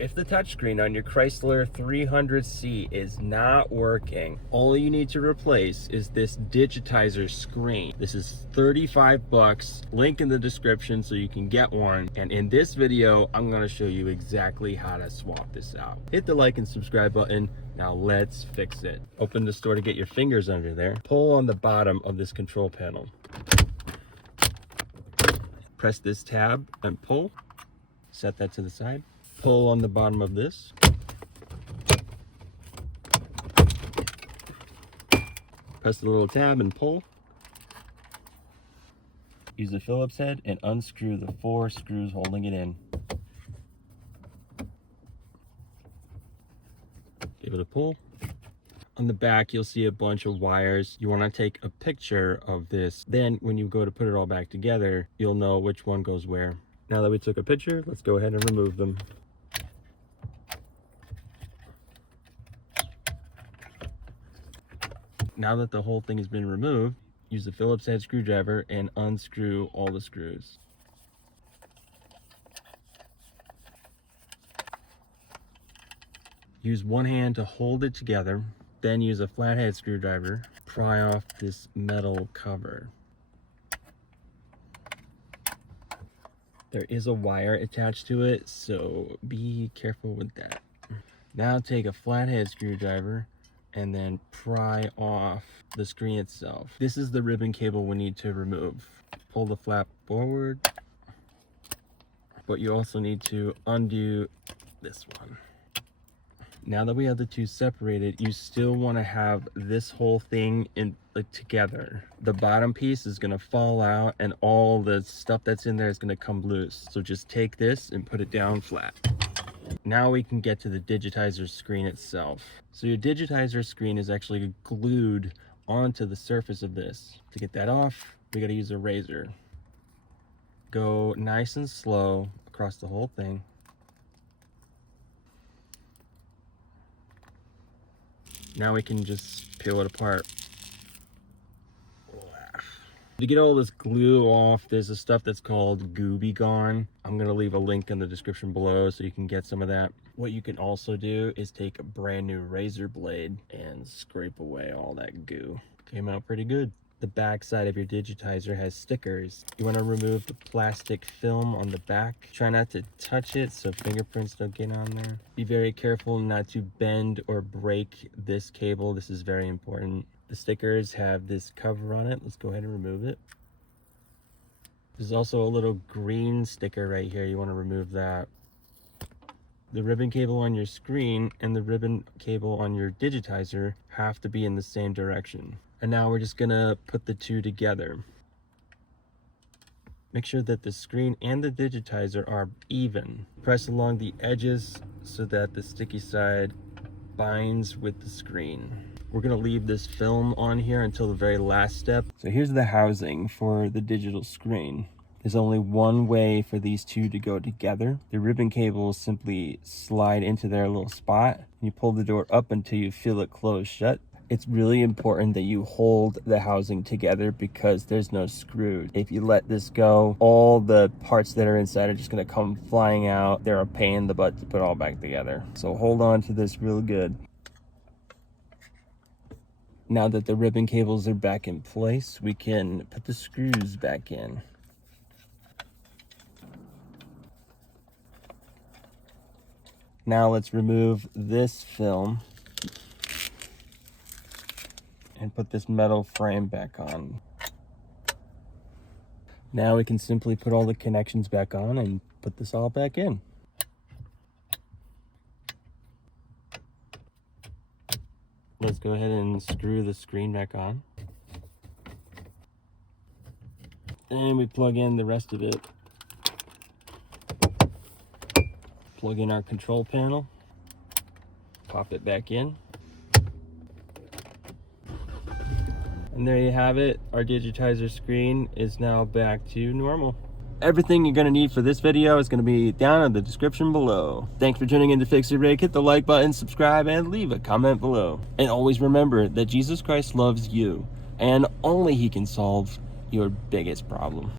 If the touchscreen on your Chrysler 300C is not working, all you need to replace is this Digitizer screen. This is 35 bucks, link in the description so you can get one. And in this video, I'm gonna show you exactly how to swap this out. Hit the like and subscribe button. Now let's fix it. Open the store to get your fingers under there. Pull on the bottom of this control panel. Press this tab and pull. Set that to the side. Pull on the bottom of this. Press the little tab and pull. Use the Phillips head and unscrew the 4 screws holding it in. Give it a pull. On the back, you'll see a bunch of wires. You want to take a picture of this. Then when you go to put it all back together, you'll know which one goes where. Now that we took a picture, let's go ahead and remove them. Now that the whole thing has been removed, use the Phillips head screwdriver and unscrew all the screws. Use one hand to hold it together, then use a flathead screwdriver, pry off this metal cover. There is a wire attached to it, so be careful with that. Now take a flathead screwdriver and then pry off the screen itself. This is the ribbon cable we need to remove. Pull the flap forward, but you also need to undo this one. Now that we have the two separated, you still want to have this whole thing in together. The bottom piece is going to fall out and all the stuff that's in there is going to come loose. So just take this and put it down flat. Now we can get to the Digitizer screen itself. So your Digitizer screen is actually glued onto the surface of this. To get that off, we got to use a razor. Go nice and slow across the whole thing. Now we can just peel it apart. To get all this glue off, there's a stuff that's called Gooby Gone. I'm gonna leave a link in the description below so you can get some of that. What you can also do is take a brand new razor blade and scrape away all that goo. Came out pretty good. The back side of your Digitizer has stickers. You want to remove the plastic film on the back. Try not to touch it so fingerprints don't get on there. Be very careful not to bend or break this cable. This is very important. The stickers have this cover on it. Let's go ahead and remove it. There's also a little green sticker right here. You want to remove that. The ribbon cable on your screen and the ribbon cable on your Digitizer have to be in the same direction. And now we're just gonna put the two together. Make sure that the screen and the Digitizer are even. Press along the edges so that the sticky side binds with the screen. We're gonna leave this film on here until the very last step. So here's the housing for the digital screen. There's only one way for these two to go together. The ribbon cables simply slide into their little spot. You pull the door up until you feel it close shut. It's really important that you hold the housing together because there's no screws. If you let this go, all the parts that are inside are just gonna come flying out. They're a pain in the butt to put all back together. So hold on to this real good. Now that the ribbon cables are back in place, we can put the screws back in. Now let's remove this film and put this metal frame back on. Now we can simply put all the connections back on and put this all back in. Let's go ahead and screw the screen back on. And we plug in the rest of it. Plug in our control panel. Pop it back in. And there you have it. Our Digitizer screen is now back to normal. Everything you're going to need for this video is going to be down in the description below. Thanks for tuning in to Fix It Rig. Hit the like button, subscribe, and leave a comment below. And always remember that Jesus Christ loves you, and only He can solve your biggest problem.